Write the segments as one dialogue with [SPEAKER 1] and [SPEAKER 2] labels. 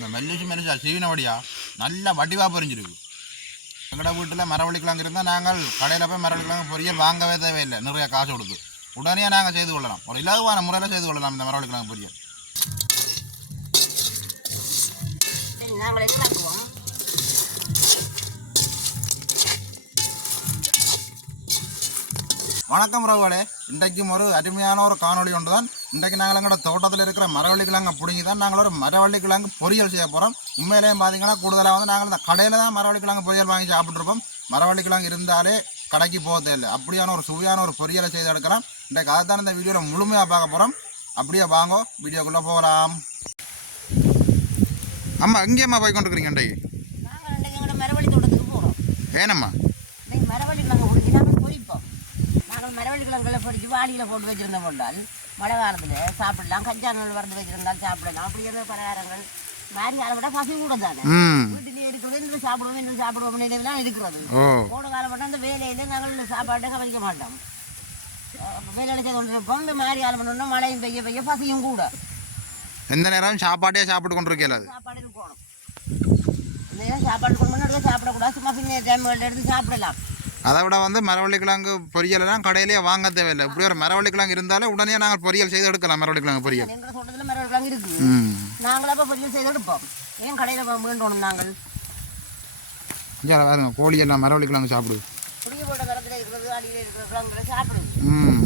[SPEAKER 1] இந்த மெல்லிசு மெல்லிசா சீவினபடியா நல்லா வடிவா பொரிஞ்சிருக்கு. எங்களோட வீட்டில் மரவள்ளிக்கிழங்கு இருந்தால் நாங்கள் கடையில் போய் மரவள்ளிக்கிழங்கு பொரியல் வாங்கவே தேவையில்லை. நிறைய காசு கொடுத்து. உடனே நாங்கள் செய்து கொள்ளலாம். ஒரு இலகுவான முறையில் செய்து கொள்ளலாம் இந்த மரவள்ளிக்கிழங்கு பொரியல்
[SPEAKER 2] நாங்கள்
[SPEAKER 1] வணக்கம் ரகுவலே இன்றைக்கும் ஒரு அருமையான ஒரு காணொளி ஒன்று தான் இன்றைக்கு நாங்கள் எங்களோட தோட்டத்தில் இருக்கிற மரவள்ளிக்கிழங்கு பிடுங்கி தான் நாங்கள் ஒரு மரவள்ளிக்கிழங்கு பொரியல் செய்ய போகிறோம் உண்மையிலேயும் பார்த்தீங்கன்னா கூடுதலாக வந்து நாங்கள் இந்த கடையில் தான் மரவள்ளிக்கிழங்கு பொரியல் வாங்கி சாப்பிட்ருப்போம் மரவள்ளிக்கிழங்கு இருந்தாலே கடைக்கு போக தேவையில்லை அப்படியான ஒரு சுவையான ஒரு பொரியலை செய்து எடுக்கலாம். இன்றைக்கு அதை தான் இந்த வீடியோவில் முழுமையாக பார்க்க போகிறோம் அப்படியே வாங்கோ வீடியோக்குள்ளே போகலாம். அம்மா எங்கேயம்மா போய் கொண்டிருக்கிறீங்க இன்றைக்கு?
[SPEAKER 2] மரவள்ளி தோட்டத்துக்கு போகிறோம்
[SPEAKER 1] ஏனம்மா?
[SPEAKER 2] மரவள்ளி கிழங்கு பிடிச்சி நாங்கள் மரவள்ளி கிழங்குல பொடிச்சு வாளியில் போட்டு வச்சிருந்த போட்டால் மழை காலத்தில் சாப்பிடலாம் கஞ்சா நூல் வறுத்து வச்சிருந்தால் சாப்பிடலாம். அப்படி இருந்த பலகாரங்கள். மாதிரி அதை விட பசி கூட தானே வீட்டிலே இருக்கிறது இன்று சாப்பிடுவோம் இன்று சாப்பிடுவோம் இதெல்லாம் இருக்கிறது. போன காலம் மட்டும் அந்த வேலையில நாங்கள் சாப்பாட்டை கவனிக்க மாட்டோம். வேலையில செய்து கொண்டு இந்த மாதிரி காலம் பண்ணோம்னா மழையும் பெய்ய பெய்ய பசியும் கூட.
[SPEAKER 1] எந்த நேரம் சாப்பாட்டே சாப்பிட்டு கொண்டிருக்கல அது?
[SPEAKER 2] சாப்பாடு இருக்கணும் சாப்பாடு கொண்டு சாப்பிடக்கூடாது. சும்மா பின்ன டைம் எடுத்து சாப்பிடலாம்.
[SPEAKER 1] அதை விட வந்து மரவள்ளிக்கிழங்கு பொரியலெல்லாம் கடையிலேயே வாங்க தேவையில்லை. இப்படி ஒரு மரவள்ளிக்கிழங்கு இருந்தாலே உடனே நாங்கள் பொரியல் செய்து எடுக்கலாம் மரவள்ளிக்கிழங்கு பொரியல்.
[SPEAKER 2] எங்கள் தோட்டத்தில் மரம் கிழங்கு இருக்கு
[SPEAKER 1] ம்.
[SPEAKER 2] நாங்களே அப்போ பொரியல் செய்து எடுப்போம். ஏன் கடையில் வேண்டணும் நாங்கள்.
[SPEAKER 1] பாருங்க கோழி எல்லாம் மரவள்ளிக்கிழங்கு சாப்பிடுது.
[SPEAKER 2] புடிங்கி போட்ட மரத்தில் இருக்கிறது அடியில் இருக்கிற கிழங்குகளை சாப்பிடுது.
[SPEAKER 1] ம்.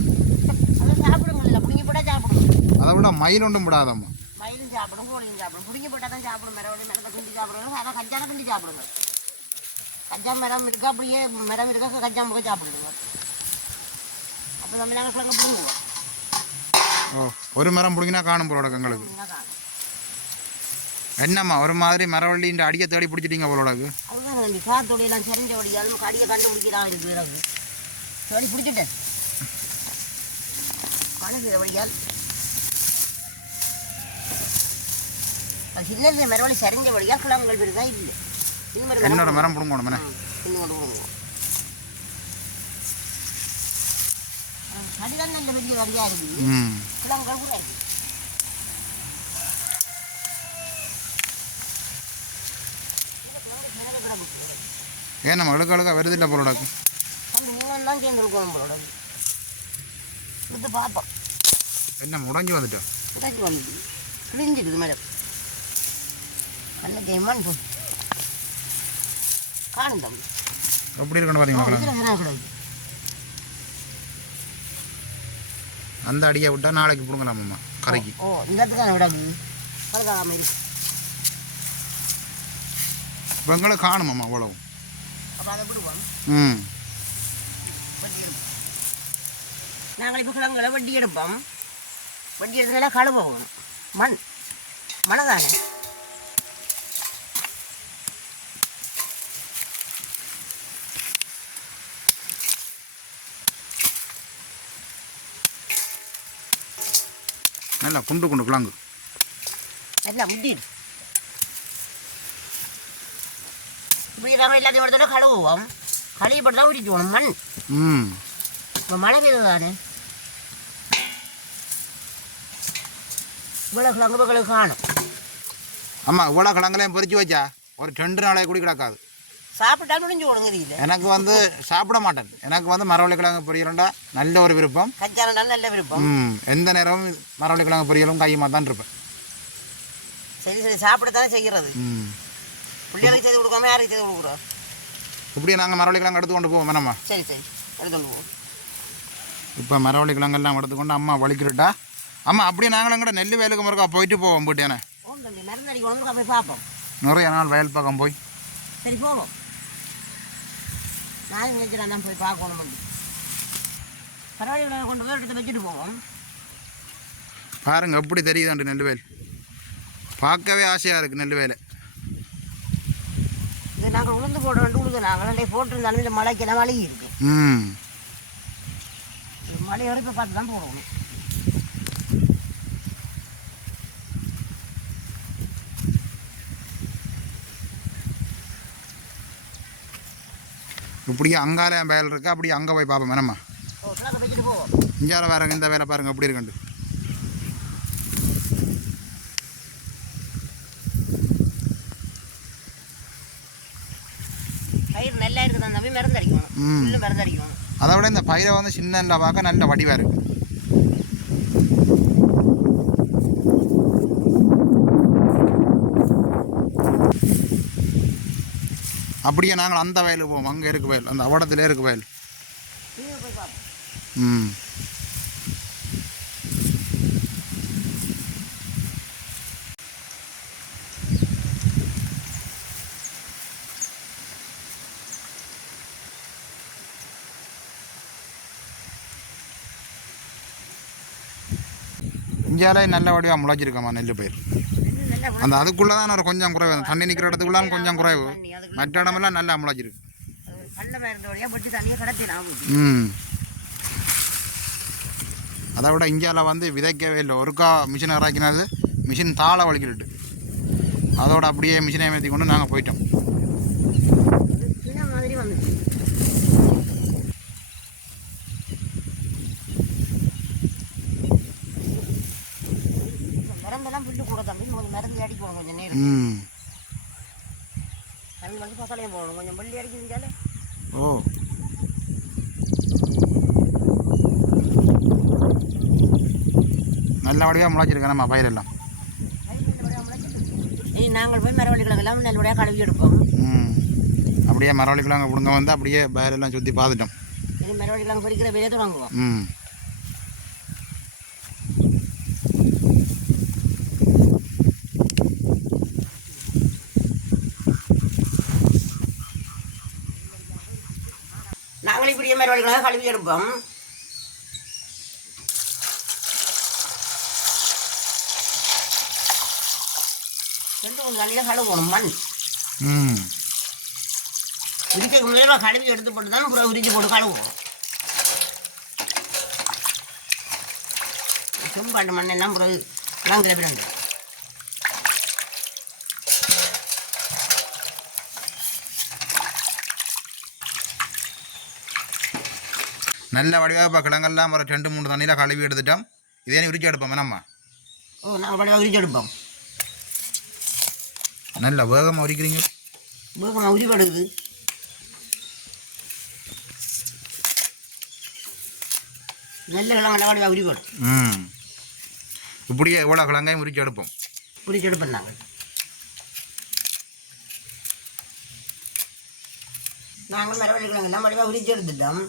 [SPEAKER 2] சாப்பிடுங்கள புடிங்கி போட்டால் சாப்பிடுவோம்.
[SPEAKER 1] அதை விட மயில் ஒன்றும் விடாதம்மா
[SPEAKER 2] மயிலும் சாப்பிடும் கோழியும் சாப்பிடும். புடிங்கி போட்டால் தான் சாப்பிடும் மரம் மரத்தை கிண்டி சாப்பிடுவோம் அதை கஞ்சான கிண்டி சாப்பிடுங்க கஞ்சா மரம் இருக்கா அப்படியே மரம் இருக்கா கஞ்சா முக சாப்பிடுங்க அப்போ நம்ம நாங்கள் கிழங்கு பிடுங்குவோம்
[SPEAKER 1] ஓ ஒரு மரம் பிடிங்கினா காணும் போலோட எங்களுக்கு. என்னம்மா ஒரு மாதிரி மரவள்ளின்ற அடியை தேடி பிடிச்சிட்டீங்க போலோடக்கு
[SPEAKER 2] அதுதான் நம்பி காத்தோடையெல்லாம் சரிஞ்ச வழியால் நமக்கு அடியை கண்டுபிடிக்கிறான் இருக்கு பிறகு சரி பிடிச்சிட்டேன். கணக்கு வழியால். சின்னது மரவழி சரிஞ்ச வழியால் கிழங்குகள் பெருதான் இல்லை இன்னும்
[SPEAKER 1] என்னோட மரம்
[SPEAKER 2] வழியாக இருக்குது
[SPEAKER 1] ம்.
[SPEAKER 2] இருக்கு.
[SPEAKER 1] ஏன்னம்மா அழுக்க அழுக்க வருது இல்லை
[SPEAKER 2] பார்ப்போம்.
[SPEAKER 1] என்ன உடஞ்சி வந்துட்டோம்
[SPEAKER 2] உடைச்சி வந்துது கிழிஞ்சிடுது மரம் நல்ல கைமான் போய் காணும் தம்பி
[SPEAKER 1] எப்படி இருக்கணும் பார்த்தீங்களா அந்த அடியை விட்டால் நாளைக்கு பிடுங்கலாமம்மா கரைக்கு.
[SPEAKER 2] ஓ இந்த இடத்துக்கு விடாது
[SPEAKER 1] எங்களுக்கு காணுமாம்மா அவ்வளவு.
[SPEAKER 2] அப்போ அதை விடுவோம்.
[SPEAKER 1] ம்.
[SPEAKER 2] நாங்கள் இப்போ கிழங்குல வட்டி எடுப்போம். வட்டி எடுத்துனா கழுவோம் மண் மணை
[SPEAKER 1] நல்லா குண்டு குண்டு கிழங்கு.
[SPEAKER 2] எல்லாம் முட்டிடு இப்படி எல்லாத்தையும் எடுத்தோட கழுவுவோம். கழுவி போட்டு தான் போகணும் மண்.
[SPEAKER 1] ம்.
[SPEAKER 2] இப்போ மழை பெய்யுது தானே? இவ்வளோ கிழங்குகளுக்கு காணும்.
[SPEAKER 1] ஆமாம் இவ்வளோ கிழங்குலையும் பொறிச்சு வச்சா ஒரு ரெண்டு நாளைக்கு கூட கிடக்காது.
[SPEAKER 2] சாப்பிட்டாலும் முடிஞ்சு தெரியல
[SPEAKER 1] எனக்கு வந்து சாப்பிட மாட்டேன். எனக்கு வந்து மரவள்ளி கிழங்கு பொரியலுண்டா நல்ல ஒரு விருப்பம்.
[SPEAKER 2] கச்சான நல்ல விருப்பம்.
[SPEAKER 1] ம் எந்த நேரமும் மரவள்ளி கிழங்கு பொரியலும் கையுமா தான் இருப்பேன்.
[SPEAKER 2] சரி சரி சாப்பிடத்தானே செய்கிறது.
[SPEAKER 1] ம்.
[SPEAKER 2] பிள்ளைகளுக்கு செய்து கொடுக்காம யாருக்கு செய்து கொடுக்குறோம்?
[SPEAKER 1] இப்படியே நாங்கள் மரவள்ளி கிழங்கு எடுத்து கொண்டு போவோம் வேணாமா
[SPEAKER 2] சரி சரி எடுத்துட்டு போவோம்.
[SPEAKER 1] இப்போ மரவள்ளி கிழங்கெல்லாம் எடுத்துக்கொண்டு அம்மா வலிக்கிட்டா அம்மா அப்படியே நாங்களும் கூட நெல் வயலுக்கு முறைக்கா போயிட்டு போவோம் போட்டியானே
[SPEAKER 2] ஓம் தம்பி மருந்தடி கொண்டு போய் பார்ப்போம்.
[SPEAKER 1] நிறைய நாள் வயல் பக்கம் போய்.
[SPEAKER 2] சரி போவோம். நானும் நினைக்கிறேன் தான் போய் பார்க்கணும் பரவாயில்ல கொண்டு போய் எடுத்து வச்சுட்டு போவோம்.
[SPEAKER 1] பாருங்க எப்படி தெரியுதாண்டு நெல் வயல் பார்க்கவே ஆசையாக இருக்குது நெல் வயல்
[SPEAKER 2] இது நாங்கள் உளுந்து போட வேண்டும் உளுந்து நாங்கள் நல்லா போட்டிருந்தாலும் இந்த மழைக்கு எல்லாம் மழை இருக்கு.
[SPEAKER 1] ம்.
[SPEAKER 2] மழை வரைக்கும் பார்த்து தான் போடணும்.
[SPEAKER 1] இப்படியே அங்கால என் வயல் இருக்கா. அப்படியே அங்கே போய் பார்ப்போம். வேணாமா இஞ்சால பாருங்க இந்த வேலை பாருங்கள் எப்படி இருக்குண்டு. அதை விட இந்த பயிரை வந்து சின்ன பார்க்க நல்ல வடிவாக இருக்குது அப்படியே நாங்கள் அந்த வயலுக்கு போவோம். அங்கே இருக்கு வயல் அந்த அவடத்தில் இருக்கு வயல். ம். இந்தியாவிலே நல்ல வடிவாக முளைச்சிருக்கம்மா நெல் பயிர். அந்த அதுக்குள்ளே தான் ஒரு கொஞ்சம் குறைவு. அந்த தண்ணி நிற்கிற இடத்துக்குள்ள கொஞ்சம் குறைவு. மற்ற இடமெல்லாம் நல்லா முளைச்சிருக்கு ம். அதை விட இந்தியாவில் வந்து விதைக்கவே இல்லை. ஒருக்கா மிஷினை இறக்கினது மிஷின் தாளை வலிக்கிட்டு. அதோட அப்படியே மிஷினை ஏற்றி கொண்டு நாங்கள் போயிட்டோம்
[SPEAKER 2] சின்ன மாதிரி வந்துச்சு மருந்தெல்லாம் புல்லு கூட தம்பி கொஞ்சம் மருந்து அடிக்கணும் கொஞ்சம் நேரம்
[SPEAKER 1] ம்
[SPEAKER 2] பக்கலையும் போகணும்? கொஞ்சம் பள்ளி அடிக்குதுஞ்சாலே
[SPEAKER 1] ஓ. நல்ல வடிவாக முளைச்சிருக்கு நம்ம பயிரெல்லாம்.
[SPEAKER 2] நாங்கள் போய் மரவள்ளி கிழங்கெல்லாம் நல்லபடியாக கழுவி எடுப்போம்.
[SPEAKER 1] ம். அப்படியே மரவள்ளிக்குள்ள அங்கே பிடுங்க வந்து அப்படியே பயிரெல்லாம் சுற்றி பார்த்துட்டோம்.
[SPEAKER 2] மரவள்ளி கிழங்கு பொறிக்கிற வேலையை தொடங்குவோம்.
[SPEAKER 1] ம்.
[SPEAKER 2] கிழங்கு கழுவி எடுப்போம். ரெண்டு மூணு தண்ணியில் கழுவணும் மண்.
[SPEAKER 1] ம்.
[SPEAKER 2] உரிக்க முதல்ல கழுவி எடுத்து போட்டு தான் அப்புறம் உரிச்சு போட்டு கழுவுவோம். செம்பாண்டு மண் எல்லாம் பிறகு.
[SPEAKER 1] நல்ல வடிவாக இப்போ கிழங்கெல்லாம் ஒரு ரெண்டு மூணு தண்ணியில் கழுவி எடுத்துட்டோம். இதே உரிச்சு எடுப்போம் நம்ம
[SPEAKER 2] ஓ நாங்கள் படம் உரிச்சு எடுப்போம்.
[SPEAKER 1] நல்ல வேகமாக உரிக்கிறீங்க.
[SPEAKER 2] வேகமாக உரிப்படுது நல்ல கிழங்கு நல்ல வடிவாக உரிப்படும்
[SPEAKER 1] ம். இப்படியே எவ்வளோ கிழங்கையும் உரிச்சு எடுப்போம்.
[SPEAKER 2] உரிச்சு எடுப்போம் நாங்கள் நாங்கள் மரவள்ளி கிழங்கு எல்லாம் வடிவாக உரிச்சு எடுத்துட்டோம்.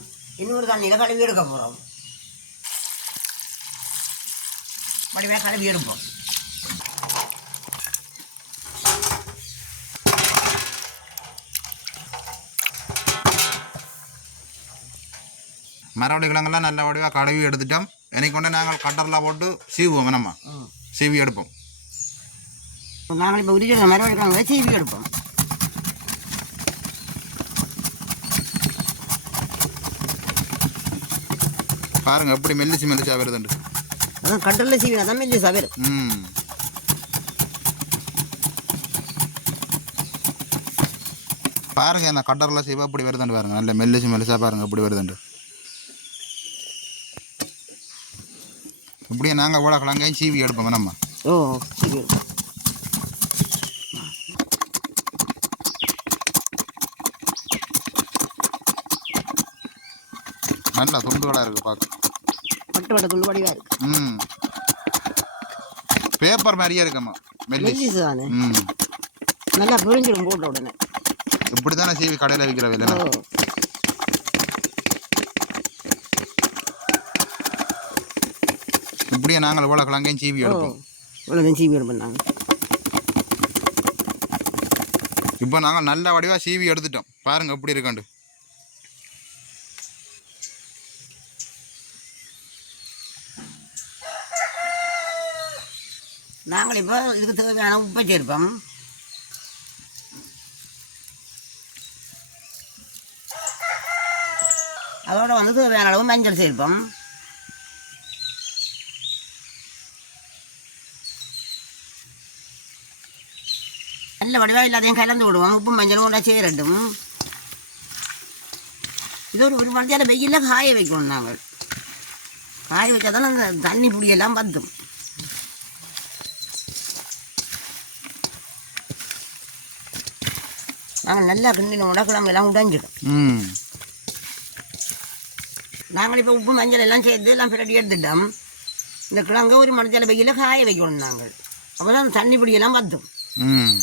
[SPEAKER 2] இன்னொரு தண்ணியில் கழுவி எடுக்க போகிறோம் வடிவாக கழுவி எடுப்போம்.
[SPEAKER 1] மரவள்ளி கிழங்கெல்லாம் நல்ல வடிவாக கழுவி எடுத்துட்டோம். எனக்கு கொண்டு நாங்கள் கட்டரில் போட்டு சீவுவோம் நம்ம சீவி எடுப்போம்.
[SPEAKER 2] நாங்கள் இப்போ உரிச்சு மரவள்ளி கிழங்கு சீவி எடுப்போம்.
[SPEAKER 1] பாருங்க எப்படி மெல்லிச்சு மெல்லிச்சா வருதுண்டு
[SPEAKER 2] அதான் கட்டலில் சீவி அதான் மெல்லி சவேர்
[SPEAKER 1] ம். பாருங்க இந்த கட்டரில் சீவா அப்படி வருதுண்டு பாருங்க நல்ல மெல்லிச்சு மெல்லிச்சா பாருங்க எப்படி வருதுண்டு இப்படியே நாங்கள் இவ்வளோ கிழங்கையும் சீவி எடுப்போம் நம்ம.
[SPEAKER 2] ஓ சீவி எடுப்போம்.
[SPEAKER 1] நல்ல துண்டுகளாக இருக்குது பார்க்க
[SPEAKER 2] பட்டு வடை துண்டு வடிவாக இருக்கு.
[SPEAKER 1] ம். பேப்பர் மாதிரியே இருக்கம்மா மெல்லிஸ்
[SPEAKER 2] தானே?
[SPEAKER 1] ம்.
[SPEAKER 2] நல்லா புரிஞ்சிடும் போட்ட உடனே.
[SPEAKER 1] இப்படி தானே சீவி கடையில் விற்கிற விலை இப்படியே நாங்கள் இவ்வளோ கிழங்கையும் சீவி எடுப்போம்.
[SPEAKER 2] இவ்வளோதான் சீவி எடுப்போம் நாங்கள்
[SPEAKER 1] இப்போ நாங்கள் நல்ல வடிவாக சீவி எடுத்துட்டோம். பாருங்க எப்படி இருக்காண்டு
[SPEAKER 2] நாங்கள் இப்போ இதுக்கு தேவையான உப்பை சேர்ப்போம். அதோட வந்து தேவையான அளவு மஞ்சள் சேர்ப்போம். நல்ல வடிவாக எல்லாத்தையும் கலந்து விடுவோம். உப்பு மஞ்சளும் கூட சேரட்டும். இது ஒரு ஒரு மத்தியான வெயிலில் காய வைக்கணும் நாங்கள். காய வச்சா தானே அந்த தண்ணி புளியெல்லாம் பத்தும் நாங்கள் நல்லா கிண்டின உடக்கிழங்கு எல்லாம் உடைஞ்சிடும். நாங்கள் இப்போ உப்பு மஞ்சள் எல்லாம் சேர்த்து எல்லாம் பிரட்டி எடுத்துட்டோம். இந்த கிழங்க ஒரு மணத்தில் வெயில காய வைக்கணும் நாங்கள். அப்போ தான் தண்ணி பிடியெல்லாம் பத்தும்
[SPEAKER 1] ம்.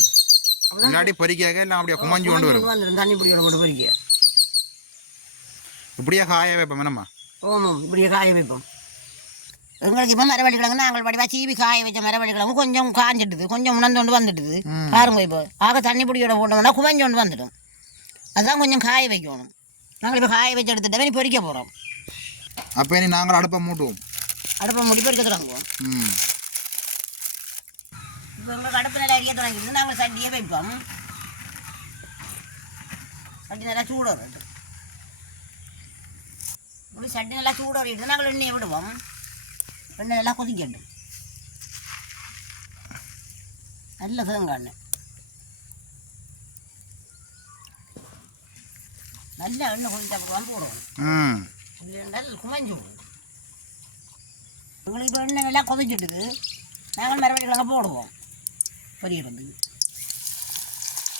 [SPEAKER 1] இல்லாட்டி பொறிக்காக எல்லாம் அப்படியே குமஞ்சு கொண்டு வரும்.
[SPEAKER 2] வந்துடும் தண்ணி பிடியோட போட்டு பொறிக்க.
[SPEAKER 1] இப்படியே காய வைப்போம் என்னம்மா?
[SPEAKER 2] ஓமம் இப்படியே காய வைப்போம். எங்களுக்கு இப்போ மரவள்ளி கிழங்கு நாங்கள் படிவா சீவி காய வச்ச மரவள்ளி கிழங்கு கொஞ்சம் காஞ்சிட்டுது கொஞ்சம் உணர்ந்தோண்டு வந்துட்டுது. பாருங்க இப்போ ஆக தண்ணி பிடியோட போட்டோம்னா குமஞ்சோண்டு வந்துடும். அதுதான் கொஞ்சம் காய வைக்கணும். நாங்கள் இப்போ காய வச்சு எடுத்துட்டு இனி பொறிக்க போகிறோம்
[SPEAKER 1] அப்போ இனி நாங்கள் அடுப்பை மூட்டுவோம்.
[SPEAKER 2] அடுப்பை முடி பொறிக்க தொடங்குவோம். இப்போ உங்களுக்கு அடுப்பு நல்லா எரிய தொடங்கிடுது. நாங்கள் சட்டியே வைப்போம். சட்டி நல்லா சூடாக இப்படி சட்டி நல்லா சூடாகிட்டு நாங்கள் எண்ணெயை விடுவோம். எண்ணெய் நல்லா கொதிக்கட்டும் நல்ல தேங்காய் எண்ணெய் நல்ல எண்ணெய் கொதிச்ச அப்புறம் போடுவோம்
[SPEAKER 1] ம்
[SPEAKER 2] இது இருந்தால் குமஞ்சு விடும் உங்களுக்கு இப்போ எண்ணெய் நல்லா கொதிச்சிட்டுது நாங்கள் மறுபடியும் கிழங்க போடுவோம் பொரியறதுக்கு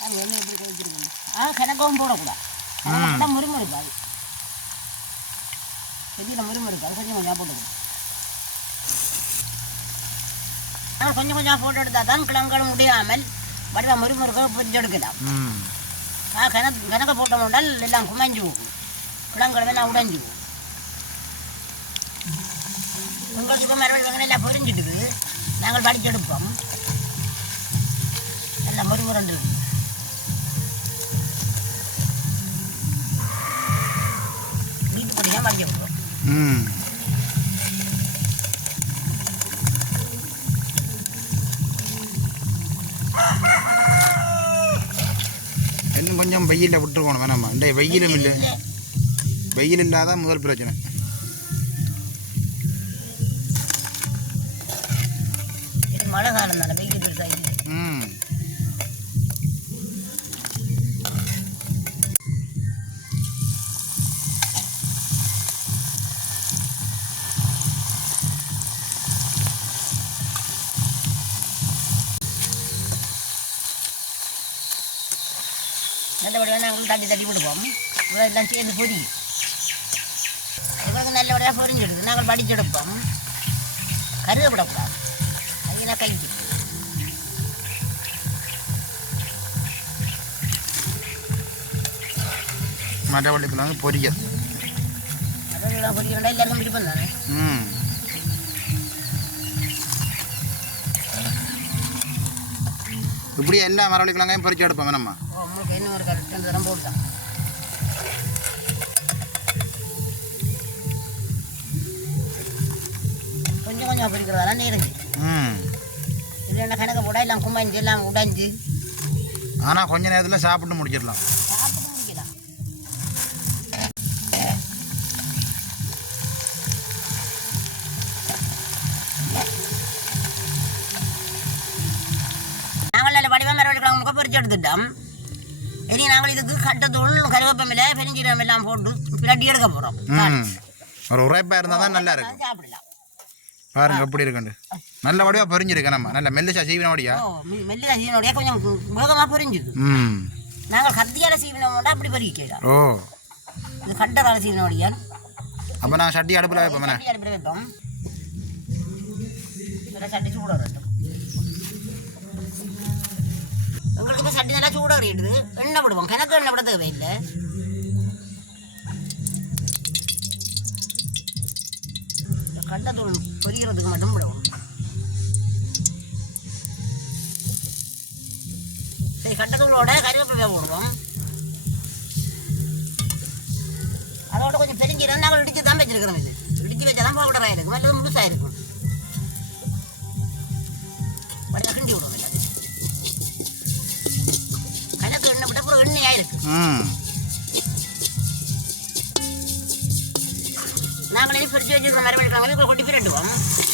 [SPEAKER 2] அது எண்ணெய் எப்படி கொதிச்சிருக்கணும் ஆ கிணக்கவும் போடக்கூடாது முறுமுறுப்பாது செடியில் முறுமுறுப்பாது கொஞ்சம் கொஞ்சம் போட்டுக்கணும் நாங்கள் கொஞ்சம் கொஞ்சம் போட்டு எடுத்தால் தான் கிழங்குகளும் முடியாமல் வடிவ முறுமுறுக்க பொரிச்சு எடுக்கலாம்
[SPEAKER 1] ம்.
[SPEAKER 2] ஆ கணக்கு கணக்க போட்ட முட்டால் எல்லாம் குமைஞ்சு போகும். கிழங்குகள் எல்லாம் உடைஞ்சு போகும். உங்களுக்கு இப்போ வந்து எல்லாம் பொரிஞ்சிட்டுது நாங்கள் படிச்செடுப்போம் எல்லாம் தான் படிக்க போகிறோம்.
[SPEAKER 1] ம் இன்னும் கொஞ்சம் வெயிலில் விட்டுருக்கணும் வேணாமா இந்த வெயிலும் இல்லை. வெயில் இல்லாத முதல் பிரச்சனை.
[SPEAKER 2] மழை காலம் தானே வெயில் பெருசாக இல்லை
[SPEAKER 1] ம்
[SPEAKER 2] நல்லபடியாக நாங்கள் தட்டி தட்டி விடுவோம் இவ்வளோ எல்லாம் சேர்ந்து பொரி இவங்க நல்லபடியாக பொரிஞ்சிடுது நாங்கள் படிச்செடுப்போம் கருதப்படக்கூடாது கையில் கைக்கு
[SPEAKER 1] பொரிக்கிறது
[SPEAKER 2] அதெல்லாம் பொரிக்கணும்னா எல்லாருக்கும் விருப்பம் தானே
[SPEAKER 1] ம் இப்படி எல்லா மரவள்ளிக்கிழங்கையும் பொரிச்சு எடுப்போம் வேணாமா
[SPEAKER 2] உங்களுக்கு இன்னும் ஒரு கரெக்ட் ரெண்டு தரம் போட்டான் கொஞ்சம் கொஞ்சம் பொரிக்கிறதால நேருங்க.
[SPEAKER 1] ம்.
[SPEAKER 2] என்ன கணக்கு போட எல்லாம் குமைஞ்சு எல்லாம் உடைஞ்சு.
[SPEAKER 1] ஆனால் கொஞ்ச நேரத்தில் சாப்பிட்டு முடிச்சிடலாம்.
[SPEAKER 2] சாப்பிட்டு முடிக்கலாம். நாங்கள் வடிவம் மரவழிக்கலாம் முக பொறிச்சு எடுத்துட்டோம் இனி நாங்கள் இதுக்கு கட்டத்தூள் கருவேப்பமில்லை பெருஞ்சீரகம் எல்லாம் போட்டு பிரட்டி எடுக்க போகிறோம்
[SPEAKER 1] ஒரு உரைப்பாக இருந்தால் தான் நல்லா இருக்கும்.
[SPEAKER 2] சாப்பிடலாம்.
[SPEAKER 1] பாருங்க எப்படி இருக்குண்டு நல்ல வடிவாக பொரிஞ்சிருக்கு நம்ம. நல்ல மெல்லிசா சீவின வடியா.
[SPEAKER 2] ஓ மெல்லிகா சீவனுடைய கொஞ்சம் வேகமாக பொரிஞ்சுது.
[SPEAKER 1] ம்.
[SPEAKER 2] நாங்கள் கத்தியால சீவினோட அப்படி பொறிக்கலாம்
[SPEAKER 1] ஓ.
[SPEAKER 2] இது கட்டரால சீவனுடைய
[SPEAKER 1] அப்போ நான் சட்டி அடுப்பில் வைப்போம்
[SPEAKER 2] சட்டி அடுப்பில் வைப்போம். சட்டி சூட எங்களுக்கு இப்போ சட்டி நல்லா சூடாக அறியிடுது எண்ணெய் விடுவோம் கிணக்கு எண்ணெய் விட தேவையில்லை. இந்த கடலத்தூள் பொரியறதுக்கு மட்டும் விடுவோம் சரி கட்டத்தூளோட கருவேப்பிலை போடுவோம். அதோட கொஞ்சம் பெருஞ்சீரம் நாங்கள் இடிச்சு தான் வச்சிருக்கிறோம் இது. இடிச்சு வச்சா தான் பவுடராக இருக்கும் அல்லது முழுசாக இருக்கும். எண்ணெயாக இருக்கு நாங்களே பிரித்து வச்சிருக்கிற மரம் எடுக்கிறாங்க இப்போ கொட்டி பிரட்டுவோம் சரி நாங்களே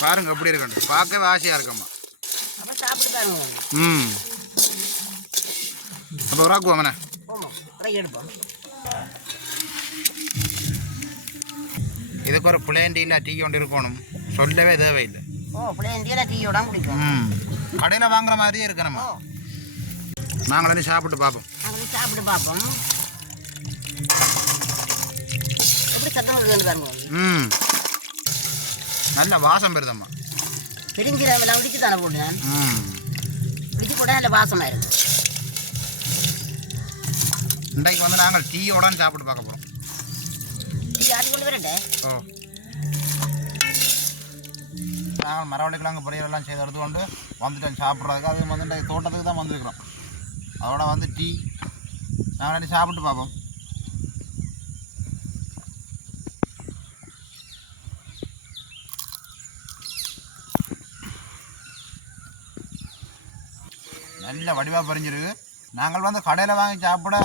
[SPEAKER 1] பாருங்க எப்படி இருக்கு பார்க்கவே ஆசையாக இருக்கம்மா. ம். அப்போ உராக்குவோம் இதுக்கு ஒரு பிளேண்டியில் டீ கொண்டு இருக்கணும். சொல்லவே தேவையில்லை.
[SPEAKER 2] ஓ பிள்ளைந்தியில் டீயோட குடிக்கும்.
[SPEAKER 1] ம். கடையில் வாங்குற மாதிரியே இருக்கு நம்ம
[SPEAKER 2] ஓ.
[SPEAKER 1] நாங்களே சாப்பிட்டு பார்ப்போம்.
[SPEAKER 2] சாப்பிட்டு பார்ப்போம். எப்படி சத்தம்
[SPEAKER 1] ம். நல்ல வாசம் பெறுதம்மா
[SPEAKER 2] பிரிஞ்சிடாமல் பிடிச்சி தானே போட்டேன்
[SPEAKER 1] ம்.
[SPEAKER 2] பிடிச்சி போட்டால் நல்ல வாசமாக இருக்கும்
[SPEAKER 1] இன்றைக்கு வந்து நாங்கள் டீயோட சாப்பிட்டு பார்க்க போகிறோம்
[SPEAKER 2] டீ ஆட்டி கொண்டு வரட்டே
[SPEAKER 1] ஓ. நாங்கள் மரவள்ளிக்கிழங்கு பொரியலெல்லாம் செய்து எடுத்துக்கொண்டு வந்துட்டோம் சாப்பிட்றதுக்கு. அது வந்து இன்றைக்கு தோட்டத்துக்கு தான் வந்திருக்கிறோம். அதோட வந்து டீ. நாங்கள் சாப்பிட்டு பார்ப்போம். நல்ல வடிவாக பறிஞ்சிருக்கு. நாங்கள் வந்து கடையில் வாங்கி சாப்பிட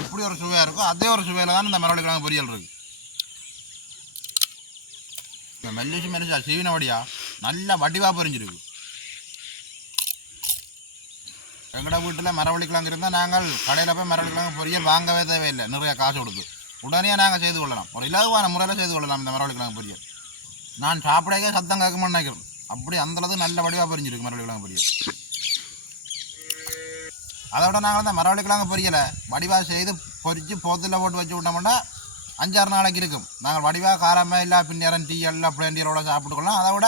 [SPEAKER 1] எப்படி ஒரு சுவையாக இருக்கோ அதே ஒரு சுவையில் தான் இந்த மரவள்ளிக்கிழங்கு பொரியல் இருக்குது மெல்லிசு மெல்லிச்சு சீவின வடியா நல்ல வடிவாக பறிஞ்சிருக்கு. எங்கட வீட்டில் மரவள்ளிக்கிழங்கு இருந்தால் நாங்கள் கடையில் போய் மரவள்ளிக்கிழங்கு பொரியல் வாங்கவே தேவையில்லை. நிறைய காசு கொடுத்து. உடனே நாங்கள் செய்து கொள்ளலாம். ஒரு இலகுவான முறையில் செய்து கொள்ளலாம் இந்த மரவள்ளிக்கிழங்கு பொரியல். நான் சாப்பிடவே சத்தம் கேட்கணும்னு நினைக்கிறேன். அப்படி அந்தளவு நல்ல வடிவாக பறிஞ்சிருக்கு மரவள்ளிக்கிழங்கு பொரியல். அதை விட நாங்கள் தான் மரவள்ளிக்கிழங்கு பொரியலை. வடிவாக செய்து பொரித்து போத்தில் போட்டு வச்சு விட்டோம்னா அஞ்சாறு நாளைக்கு இருக்கும். நாங்கள் வடிவாக காரமே இல்லை பின்னேரம் டீ எல்லாம் பிளேண்டியரோட சாப்பிட்டுக்கலாம் அதை விட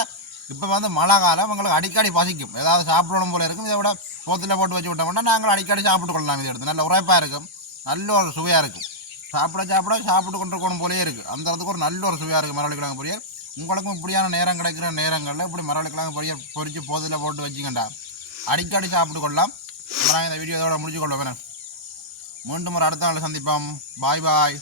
[SPEAKER 1] இப்போ வந்து மழை காலம் உங்களுக்கு அடிக்கடி பசிக்கும். ஏதாவது சாப்பிடணும் போல இருக்கும். இதை விட போத்தில் போட்டு வச்சு விட்டோம்னா நாங்கள் அடிக்கடி சாப்பிட்டு கொள்ளலாம் இதை எடுத்து. நல்ல உரைப்பாக இருக்கும். நல்ல ஒரு சுவையாக இருக்கும். சாப்பிட சாப்பிட சாப்பிட்டு கொண்டு போலே இருக்குது அந்த இடத்துக்கு ஒரு நல்ல ஒரு சுவையாக இருக்குது மரவள்ளிக்கிழங்கு பொரியல். உங்களுக்கும் இப்படியான நேரம் கிடைக்கிற நேரங்களில் இப்படி மரவள்ளிக்கிழங்கு பொரியல் பொரித்து போத்தில் போட்டு வச்சுக்கண்டா அடிக்கடி சாப்பிட்டு கொள்ளலாம். அப்புறம் இந்த வீடியோ இதோட முடிச்சு கொள்ள வேணும் மீண்டும் ஒரு அடுத்த நாள் சந்திப்போம். பாய் பாய்